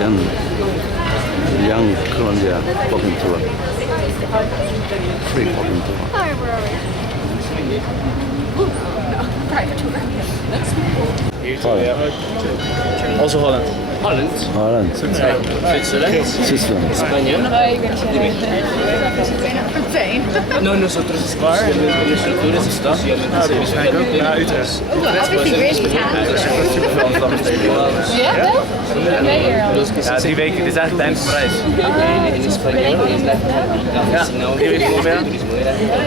young Colombia walking tour. Free walking tour. Hi, where are we? Private tour. Holland. Also Holland. Holland. Switzerland. Switzerland. España. From Spain. No, nosotros nuestro tour is exclusivamente Naar Utrecht. Obviously British town. Superveel Amsterdam steden. Ja, Ja, 3 weken. Dit is eigenlijk het eind van Parijs. en español es la Ja, 3 weken Colombia. Dat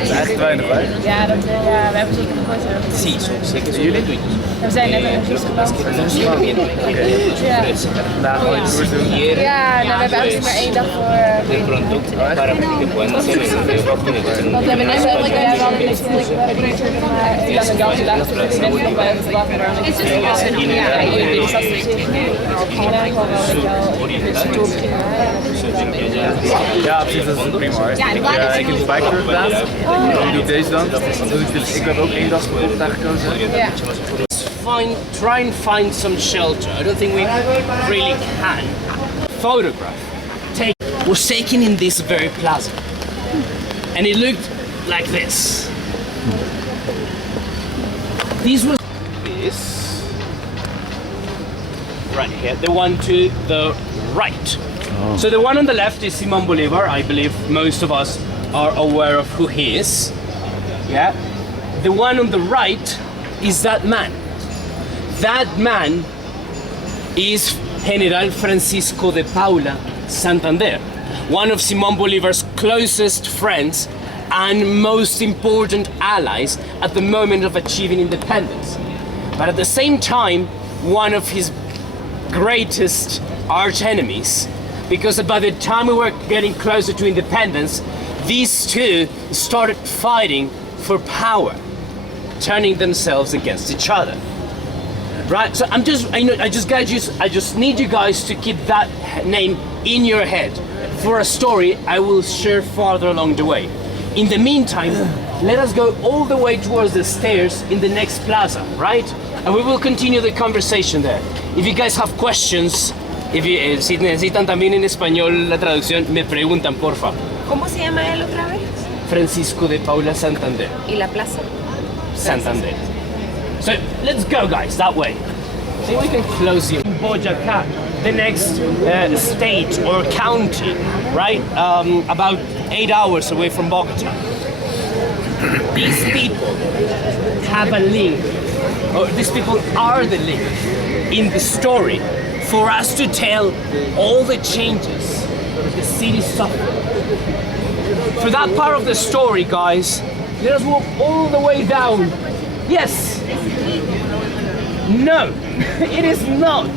is eigenlijk te weinig, hè? Ja, we hebben zeker nog nooit Sí, sé que son gratuitos. We zijn net in Vandaag gewoon iets tours doen. Ja, nou, we hebben eigenlijk maar 1 dag voor. De pronto para que puedan hacer eso. Want we hebben net wel niks maar 1 dag een ganse dag voor de mensen nog bij het wachten. Ja, precies, dat is prima hoor. Ik heb die bike tour gedaan. Dan doe ik deze dan. Ik heb ook 1 dag voor Bogota gekozen. Try and find some shelter. I don't think we really can. Photograph was taken in this very plaza, and it looked like this. This was right here. The one to the right. Oh. So the one on the left is Simón Bolívar. I believe most of us are aware of who he is. Yeah. The one on the right is that man. That man is General Francisco de Paula Santander, one of Simón Bolívar's closest friends and most important allies at the moment of achieving independence. But at the same time, one of his greatest arch enemies, because by the time we were getting closer to independence, these two started fighting for power, turning themselves against each other. Right, so I just need you guys to keep that name in your head for a story I will share farther along the way. In the meantime, let us go all the way towards the stairs in the next plaza, right? And we will continue the conversation there. If you guys have questions, si necesitan también en español la traducción, me preguntan, porfa. ¿Cómo se llama él otra vez? Francisco de Paula Santander. ¿Y la plaza? Santander. So let's go, guys, that way. See, we can close you. Boyacá, the next state or county, right? About 8 hours away from Bogota. These people have a link, or these people are the link in the story for us to tell all the changes the city suffered. For that part of the story, guys, let us walk all the way down. Yes. No, it is not,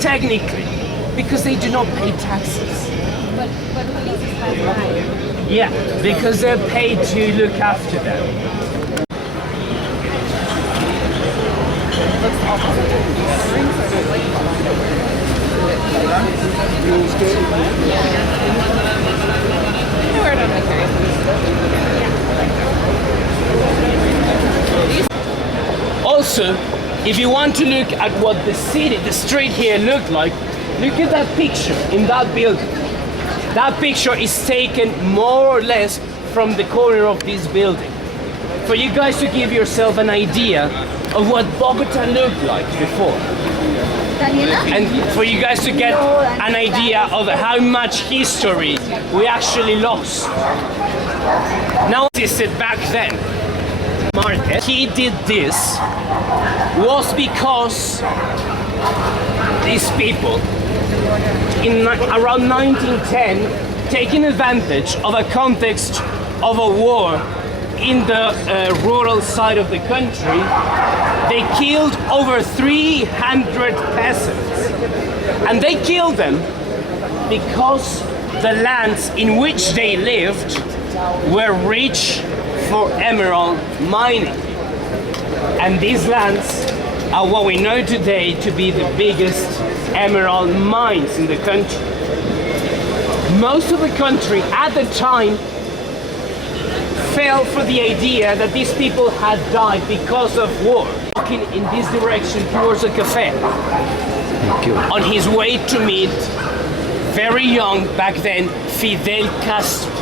technically, because they do not pay taxes. But police is fine. Yeah, because they're paid to look after them. Also, if you want to look at what the street here looked like, look at that picture in that building. That picture is taken more or less from the corner of this building. For you guys to give yourself an idea of what Bogota looked like before. And for you guys to get an idea of how much history we actually lost. Now, this is back then. Market. He did this was because these people in around 1910, taking advantage of a context of a war in the rural side of the country, they killed over 300 peasants. And they killed them because the lands in which they lived were rich for emerald mining. And these lands are what we know today to be the biggest emerald mines in the country. Most of the country at the time fell for the idea that these people had died because of war. walking in this direction towards a cafe Thank you. on his way to meet very young back then Fidel Castro.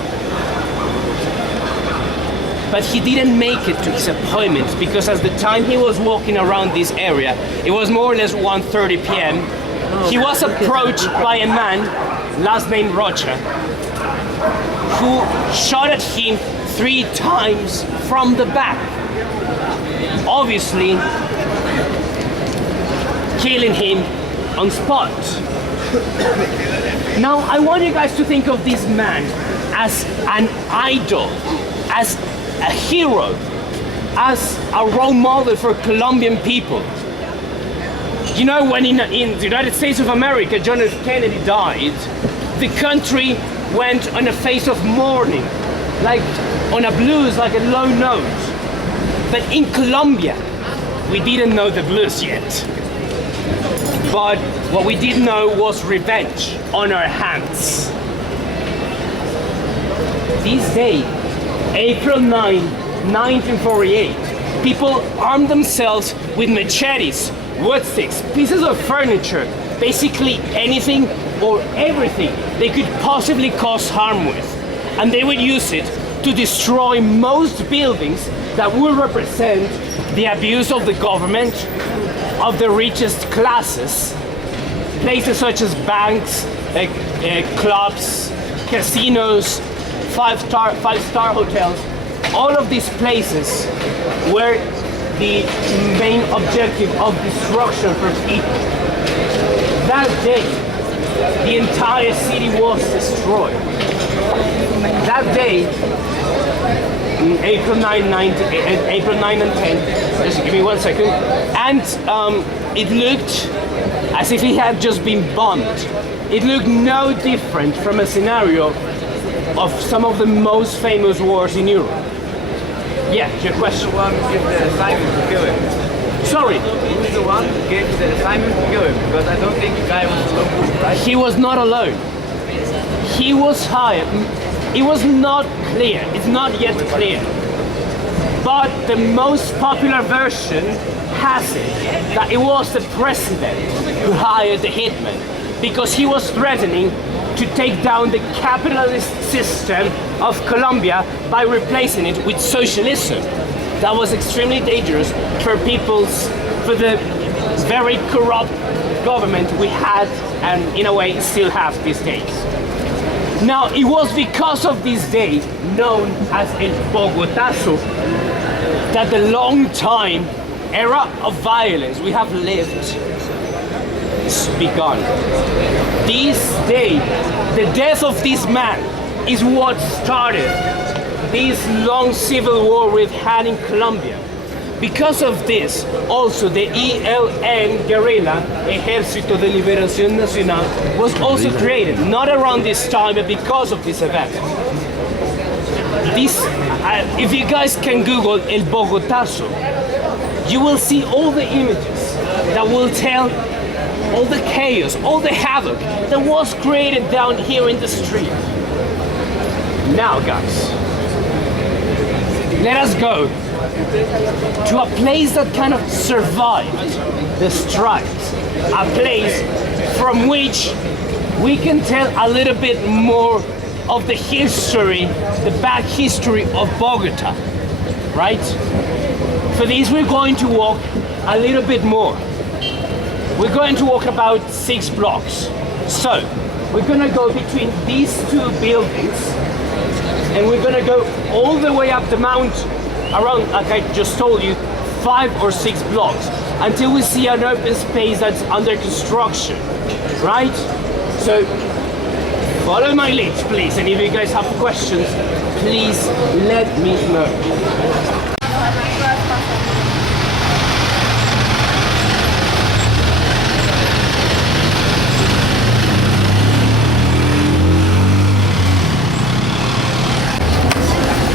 But he didn't make it to his appointment because at the time he was walking around this area, it was more or less 1:30 p.m. He was approached by a man, last name Rocha, who shot at him 3 times from the back, obviously killing him on spot. Now I want you guys to think of this man as an idol, as a hero, as a role model for Colombian people. You know, when in the United States of America, John F. Kennedy died, the country went on a phase of mourning, like on a blues, like a low note. But in Colombia, we didn't know the blues yet. But what we did know was revenge on our hands. This day, April 9, 1948, people armed themselves with machetes, wood sticks, pieces of furniture, basically anything or everything they could possibly cause harm with. And they would use it to destroy most buildings that would represent the abuse of the government, of the richest classes, places such as banks, clubs, casinos, five-star hotels. All of these places were the main objective of destruction for people. That day, the entire city was destroyed. That day, April 9 and 10, just give me 1 second, and it looked as if it had just been bombed. It looked no different from a scenario of some of the most famous wars in Europe. Yeah, your question. Who's the one who gave the assignment to kill him? Sorry? Who's the one who gave the assignment to kill him? Because I don't think the guy was alone, right? He was not alone. He was hired. It was not clear. It's not yet clear. But the most popular version has it that it was the president who hired the hitman because he was threatening to take down the capitalist system of Colombia by replacing it with socialism. That was extremely dangerous for for the very corrupt government we had and in a way still have these days. Now, it was because of this day, known as El Bogotazo, that the long time era of violence we have lived is begun. This day, the death of this man is what started this long civil war we've had in Colombia. Because of this, also the ELN guerrilla, Ejército de Liberación Nacional, was also created, not around this time, but because of this event. If you guys can Google El Bogotazo, you will see all the images that will tell all the chaos, all the havoc that was created down here in the street. Now, guys, let us go to a place that kind of survived the strikes, a place from which we can tell a little bit more of the history, the back history of Bogota, right? For this, we're going to walk a little bit more. We're going to walk about 6 blocks. So, we're gonna go between these 2 buildings, and we're gonna go all the way up the mountain, around, like I just told you, 5 or 6 blocks, until we see an open space that's under construction, right? So, follow my lead, please, and if you guys have questions, please let me know.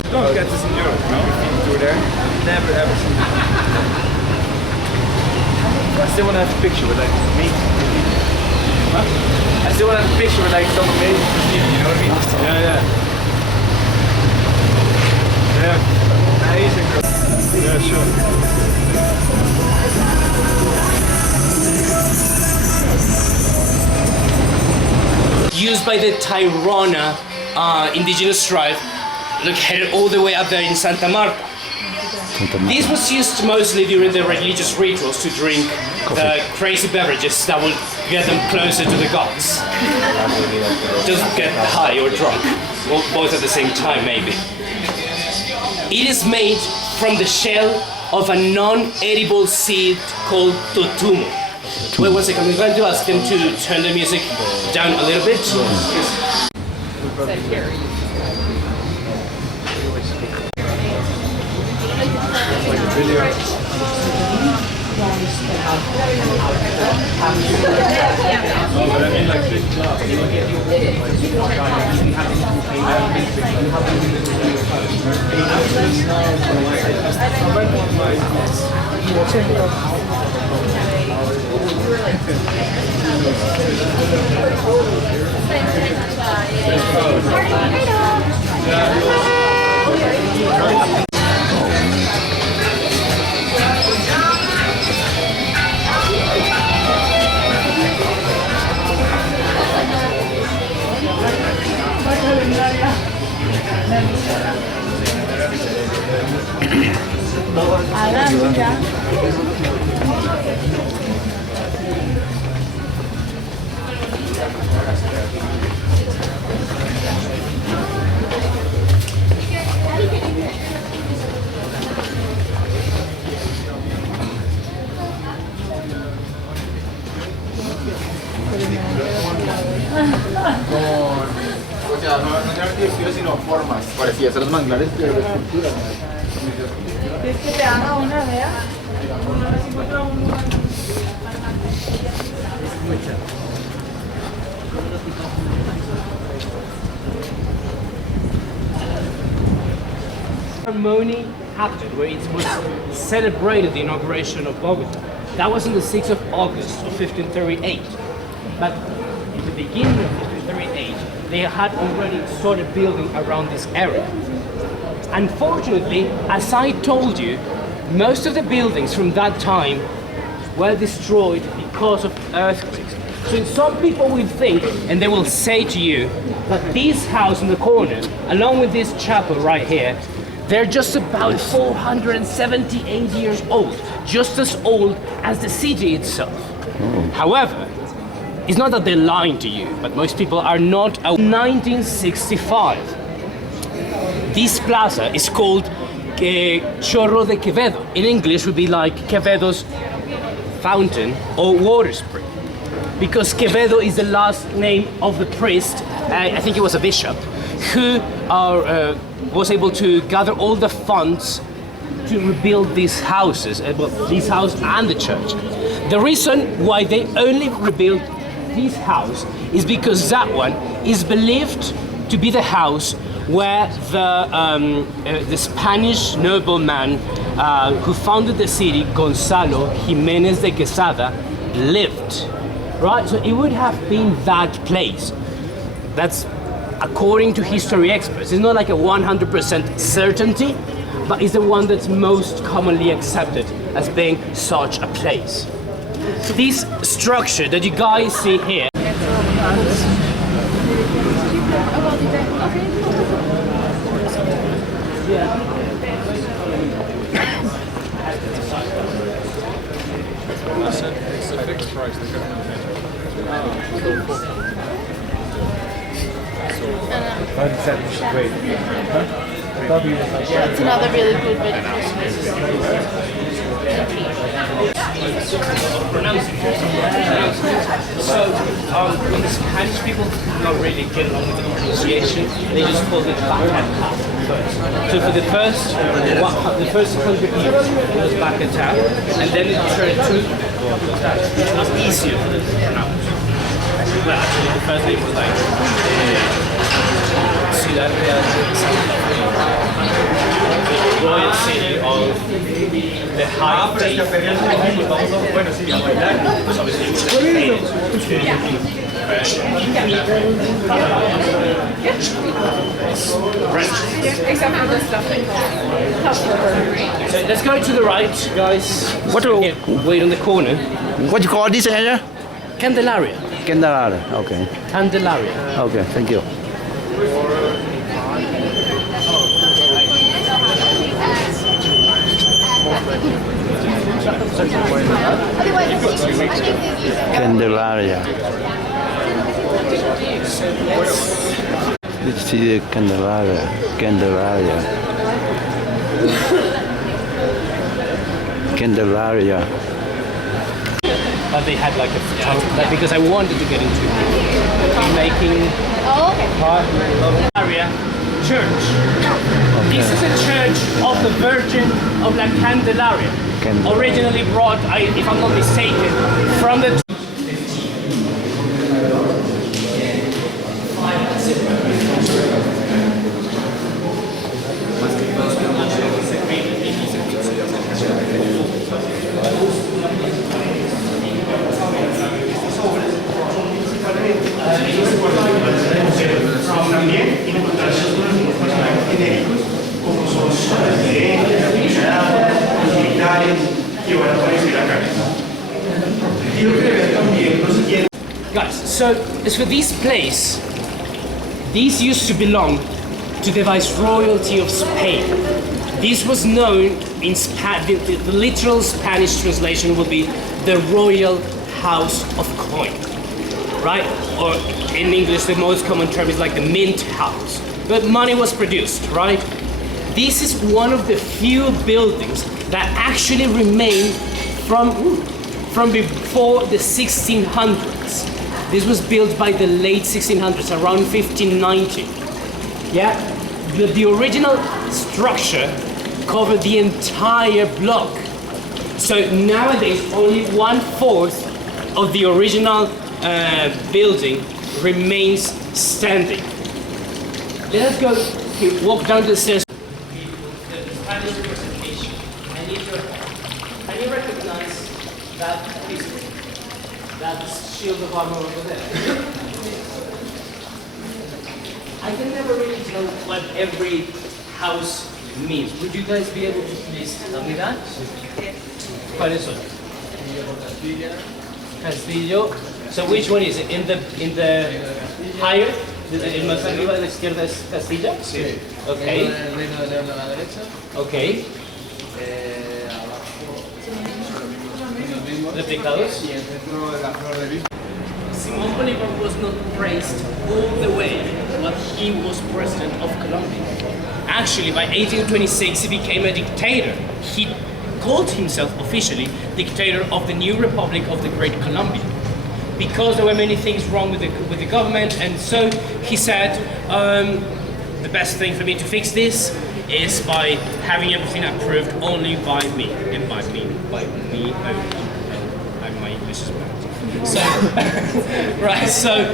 Don't get this in Europe, no? Through there. Never ever seen it. I still want to have a picture with like me. Huh? I still want to have a picture with like some amazing procedure, you know what I mean? Yeah, yeah. Yeah. Amazing. Yeah, sure. Used by the Tairona indigenous tribe, look, headed all the way up there in Santa Marta. This was used mostly during the religious rituals to drink the crazy beverages that would get them closer to the gods. Just get high or drunk, or both at the same time maybe. It is made from the shell of a non-edible seed called totumo. Wait 1 second, I'm going to ask them to turn the music down a little bit. O sea, no eran texturas sino formas parecidas a los manglares de la escultura. ¿Quieres que te haga una, vea? Ceremony happened where it was celebrated the inauguration of Bogota. That was on the 6th of August of 1538. But in the beginning of 1538, they had already started building around this area. Unfortunately, as I told you, most of the buildings from that time were destroyed because of earthquakes. So some people will think, and they will say to you, that this house in the corner, along with this chapel right here, they're just about 478 years old, just as old as the city itself. However, it's not that they're lying to you, but most people are not. 1965, this plaza is called Chorro de Quevedo. In English would be like Quevedo's fountain or water spring, because Quevedo is the last name of the priest, I think he was a bishop, who was able to gather all the funds to rebuild these houses, well, this house and the church. The reason why they only rebuilt this house is because that one is believed to be the house where the Spanish nobleman who founded the city, Gonzalo Jimenez de Quesada, lived. Right? So it would have been that place. That's according to history experts. It's not like a 100% certainty, but it's the one that's most commonly accepted as being such a place. This structure that you guys see here It's a fixed price, the government It's another really good So, when the Spanish people did not really get along with the pronunciation, they just called it Bacatá first. So for the first 100 years, it was Bacatá, and then it turned to Bogotá, which was easier for them to pronounce. Well, actually, the first name was like Ciudad Real de Santa Fe, the royal city of the high faith. Because obviously it was dedicated to Except for this stuff they call So let's go to the right, guys. What do- Here, wait on the corner. What you call this area? Candelaria. Candelaria. Okay. Candelaria. Okay. Thank you. Candelaria. Let's see the Candelaria. Candelaria. Candelaria. But they had like a photographer because I wanted to get into making Oh, okay. part of area church. This is a church of the Virgin of La Candelaria. Candelaria. Originally brought, if I'm not mistaken, from the también y encontrar algunos personajes genéricos como son militares que van a aparecer acá. Quiero que vean también lo siguiente. guys. So as for this place, these used to belong to the Viceroyalty of Spain. This was known in the literal Spanish translation would be the Royal House of Coin, right? Or in English, the most common term is like the mint house. But money was produced, right? This is one of the few buildings that actually remain from before the 1600s. This was built by the late 1600s, around 1590. Yeah, the original structure covered the entire block. So nowadays, only 1/4 of the original building remains standing. Let us go walk down the stairs. The Spanish representation. Can you recognize that piece? That shield of armor over there? I can never really tell what every house means. Would you guys be able to please tell me that? ¿Cuáles son? Castillo. So which one is it? In the higher? El más arriba de la izquierda es Castilla? Sí. Okay. El reino de León a la derecha. Okay. Replicados. Y el centro de la flor de lis. Simón Bolívar was not praised all the way while he was president of Colombia. Actually, by 1826, he became a dictator. He called himself officially dictator of the new Republic of the Great Colombia, because there were many things wrong with the government, and so he said, the best thing for me to fix this is by having everything approved only by me, and by me only. And my English is bad. So, right, so,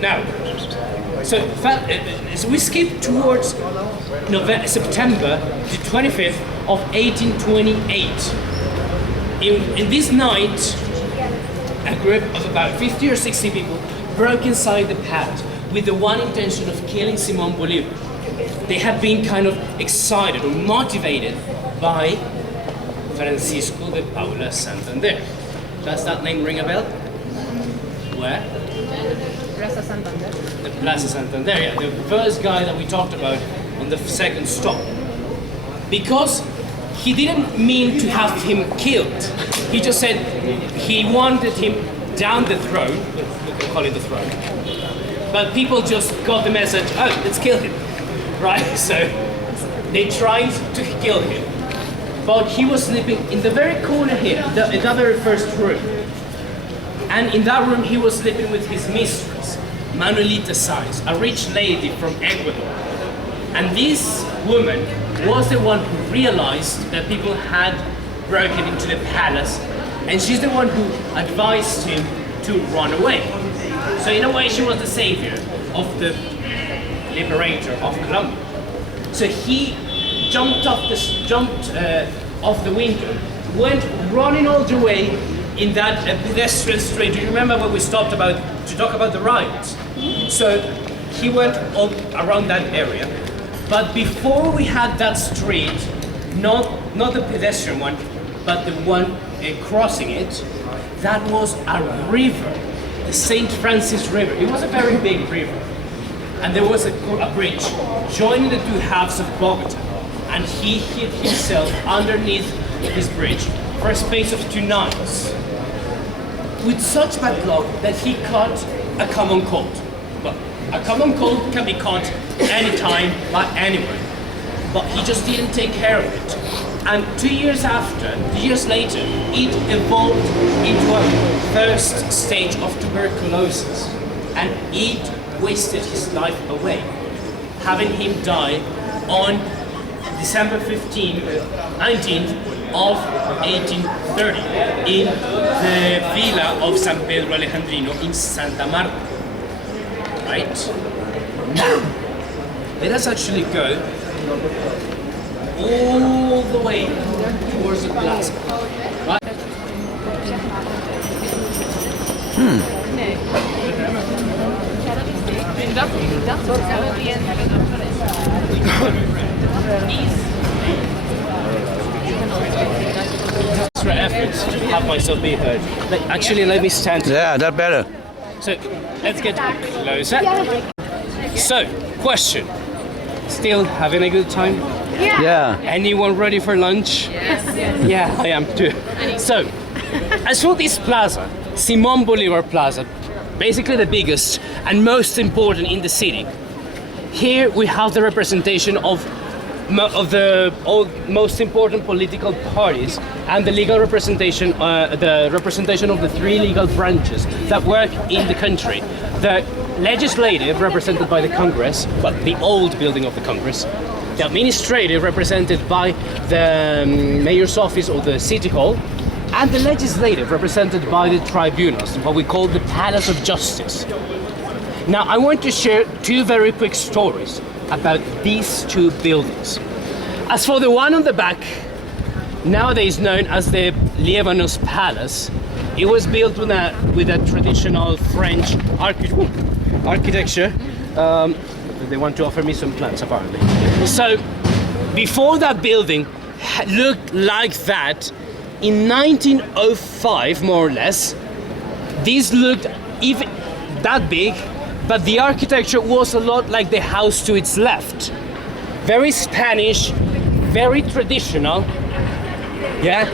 now, so we skip towards September the 25th of 1828. In this night, a group of about 50 or 60 people broke inside the palace with the one intention of killing Simón Bolívar. They had been kind of excited or motivated by Francisco de Paula Santander. Does that name ring a bell? Where? Plaza Santander. The Plaza Santander, yeah, the first guy that we talked about on the second stop. Because he didn't mean to have him killed. He just said he wanted him down the throne, we can call it the throne. But people just got the message, oh, let's kill him, right? So they tried to kill him. But he was sleeping in the very corner here, the very first room. And in that room he was sleeping with his mistress, Manuelita Sáenz, a rich lady from Ecuador. And this woman was the one who realized that people had broken into the palace, and she's the one who advised him to run away. So in a way she was the savior of the liberator of Colombia. So he jumped off the window, went running all the way in that pedestrian street. Do you remember when we stopped to talk about the riots? So he went all around that area. But before we had that street, not the pedestrian one, but the one crossing it, that was a river, the St. Francis River. It was a very big river. And there was a bridge joining the two halves of Bogota. And he hid himself underneath this bridge for a space of 2 nights. With such bad luck that he caught a common cold. But a common cold can be caught anytime by anyone. But he just didn't take care of it. And 2 years later, it evolved into a first stage of tuberculosis. And it wasted his life away, having him die on December 19th of 1830 in the villa of San Pedro Alejandrino in Santa Marta. Right? Now, let us actually go all the way towards the plaza. Right? Extra efforts to have myself be heard. Actually, let me stand. Yeah, that better. So, let's get closer. So, question. Still having a good time? Yeah. Anyone ready for lunch? Yes. Yeah, I am too. So, as for this plaza, Simón Bolívar Plaza, basically the biggest and most important in the city. Here we have the representation of the most important political parties and the legal representation, the representation of the 3 legal branches that work in the country. The legislative, represented by the Congress, but the old building of the Congress. The administrative, represented by the mayor's office or the city hall. And the legislative, represented by the tribunals, what we call the Palace of Justice. Now, I want to share 2 very quick stories about these 2 buildings. As for the one on the back, nowadays known as the Liévanos Palace, it was built with a traditional French architecture. They want to offer me some plants, apparently. So, before that building looked like that, in 1905, more or less, these looked even that big, but the architecture was a lot like the house to its left. Very Spanish, very traditional, yeah?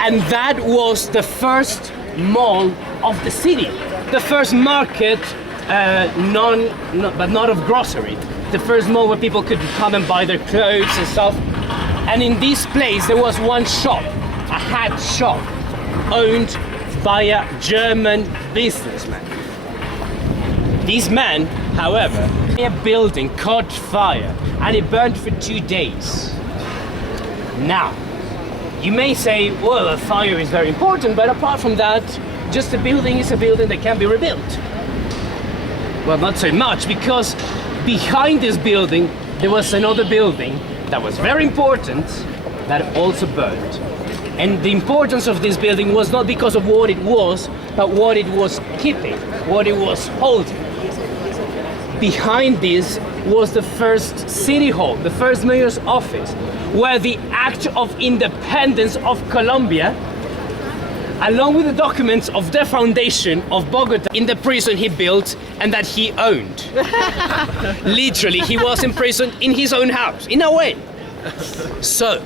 And that was the first mall of the city, the first market, but not of grocery, the first mall where people could come and buy their clothes and stuff. And in this place, there was one shop, a hat shop, owned by a German businessman. This man, however, a building caught fire and it burned for 2 days. Now, you may say, well, a fire is very important, but apart from that, just a building is a building that can be rebuilt. Well, not so much, because behind this building, there was another building that was very important that also burned. And the importance of this building was not because of what it was, but what it was keeping, what it was holding. Behind this was the first city hall, the first mayor's office, where the Act of Independence of Colombia, along with the documents of the foundation of Bogota in the prison he built and that he owned. Literally, he was imprisoned in his own house, in a way. So,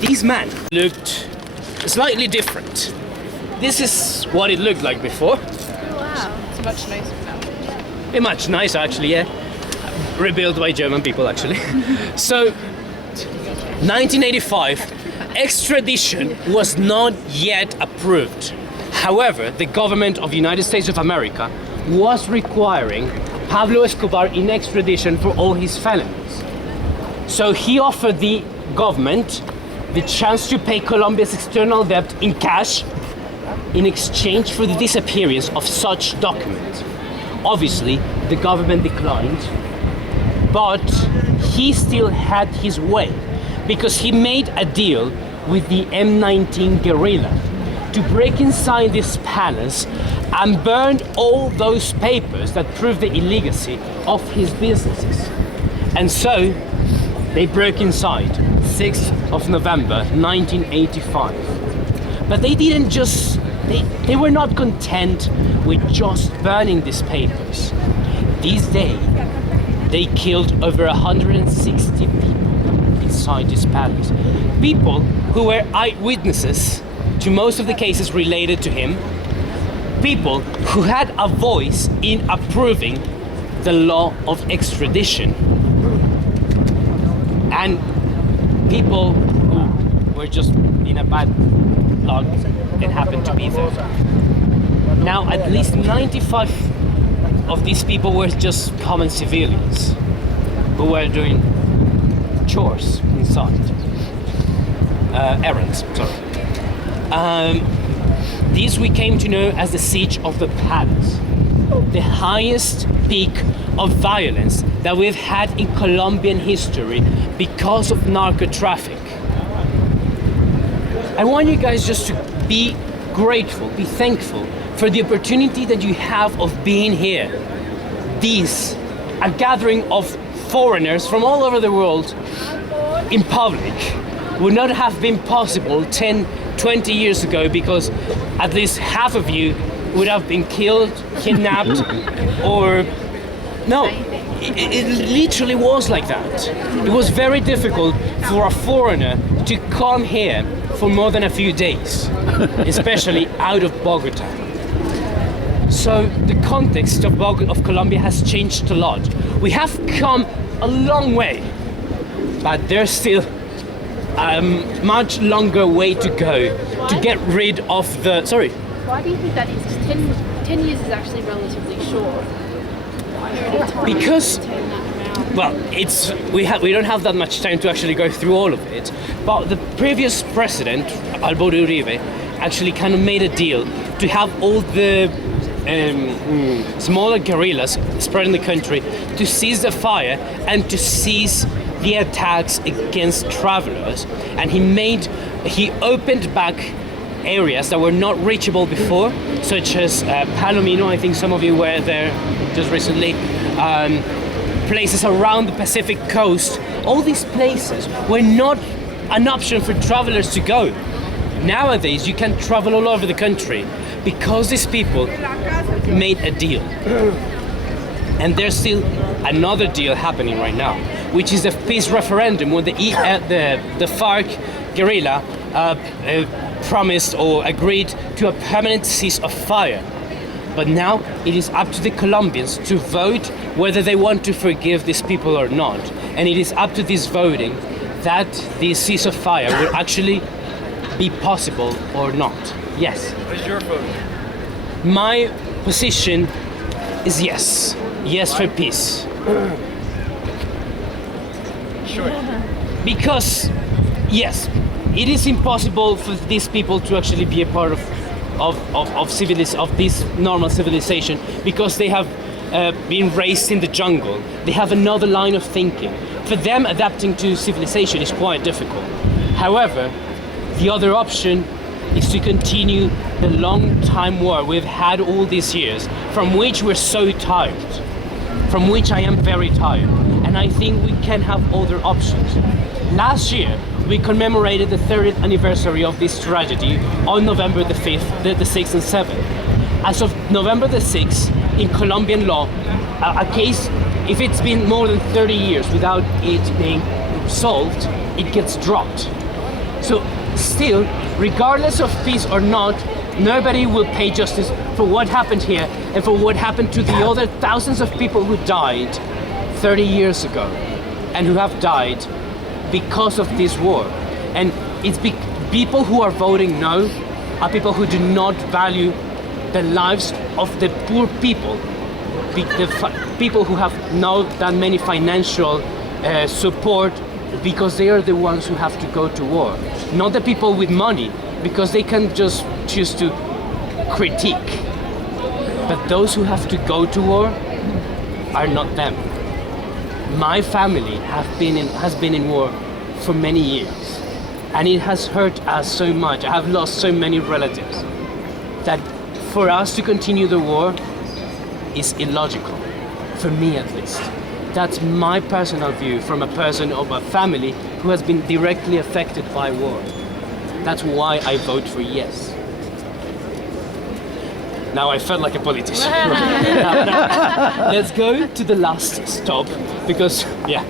this man looked slightly different. This is what it looked like before. Wow, it's much nicer now. Much nicer, actually, yeah. Rebuilt by German people, actually. So, 1985, extradition was not yet approved. However, the government of the United States of America was requiring Pablo Escobar in extradition for all his felonies. So he offered the government the chance to pay Colombia's external debt in cash in exchange for the disappearance of such documents. Obviously, the government declined, but he still had his way because he made a deal with the M19 guerrilla. to break inside this palace and burn all those papers that prove the illegality of his businesses. And so they broke inside, 6th of November 1985. But they didn't just, they were not content with just burning these papers. This day, they killed over 160 people inside this palace. People who were eyewitnesses to most of the cases related to him. People who had a voice in approving the law of extradition. And people who were just in a bad luck and happened to be there. Now, at least 95 of these people were just common civilians who were doing chores inside. Errands, sorry. This we came to know as the Siege of the Palace, the highest peak of violence that we've had in Colombian history because of narco traffic. I want you guys just to be grateful, be thankful for the opportunity that you have of being here. These, a gathering of foreigners from all over the world in public, would not have been possible 10, 20 years ago, because at least half of you would have been killed, kidnapped, or no, it literally was like that. It was very difficult for a foreigner to come here for more than a few days, especially out of Bogota. So the context of Colombia has changed a lot. We have come a long way, but there's still a much longer way to go to get rid of the... Sorry? Why do you think that is? 10 years is actually relatively short. Because, well, we don't have that much time to actually go through all of it, but the previous president, Álvaro Uribe, actually kind of made a deal to have all the smaller guerrillas spread in the country to cease the fire and to cease the attacks against travelers. And he opened back areas that were not reachable before, such as Palomino. I think some of you were there just recently. Places around the Pacific coast. All these places were not an option for travelers to go. Nowadays, you can travel all over the country because these people made a deal. And there's still another deal happening right now, which is the peace referendum, where the FARC guerrilla promised or agreed to a permanent cease of fire. But now it is up to the Colombians to vote whether they want to forgive these people or not. And it is up to this voting that the cease of fire will actually be possible or not. Yes. What is your vote? My position is yes. Yes for peace. Sure. Because, yes, it is impossible for these people to actually be a part of this normal civilization, because they have been raised in the jungle. They have another line of thinking. For them, adapting to civilization is quite difficult. However, the other option is to continue the long time war we've had all these years, from which we're so tired, from which I am very tired. And I think we can have other options. Last year, we commemorated the 30th anniversary of this tragedy on November the 5th, the 6th and 7th. As of November the 6th, in Colombian law, a case, if it's been more than 30 years without it being solved, it gets dropped. So still, regardless of peace or not, nobody will pay justice for what happened here and for what happened to the other thousands of people who died 30 years ago and who have died because of this war. And it's people who are voting no are people who do not value the lives of the poor people, the people who have not that many financial support, because they are the ones who have to go to war. Not the people with money, because they can just choose to critique. But those who have to go to war are not them. My family has been in war for many years. And it has hurt us so much. I have lost so many relatives that for us to continue the war is illogical, for me at least. That's my personal view from a person of a family who has been directly affected by war. That's why I vote for yes. Now I felt like a politician. Let's go to the last stop because, yeah.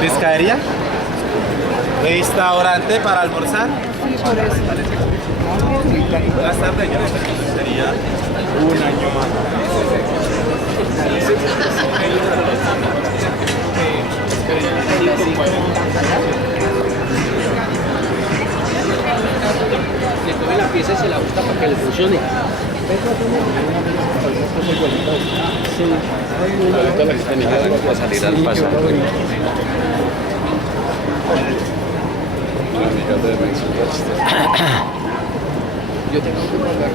¿Pescadería? ¿Restaurante para almorzar? Buenas tardes, yo sería un año más. Le coge la pieza y se la gusta para que le funcione. Ahorita la que está mirando para salir al paso. Yo tengo que pagar.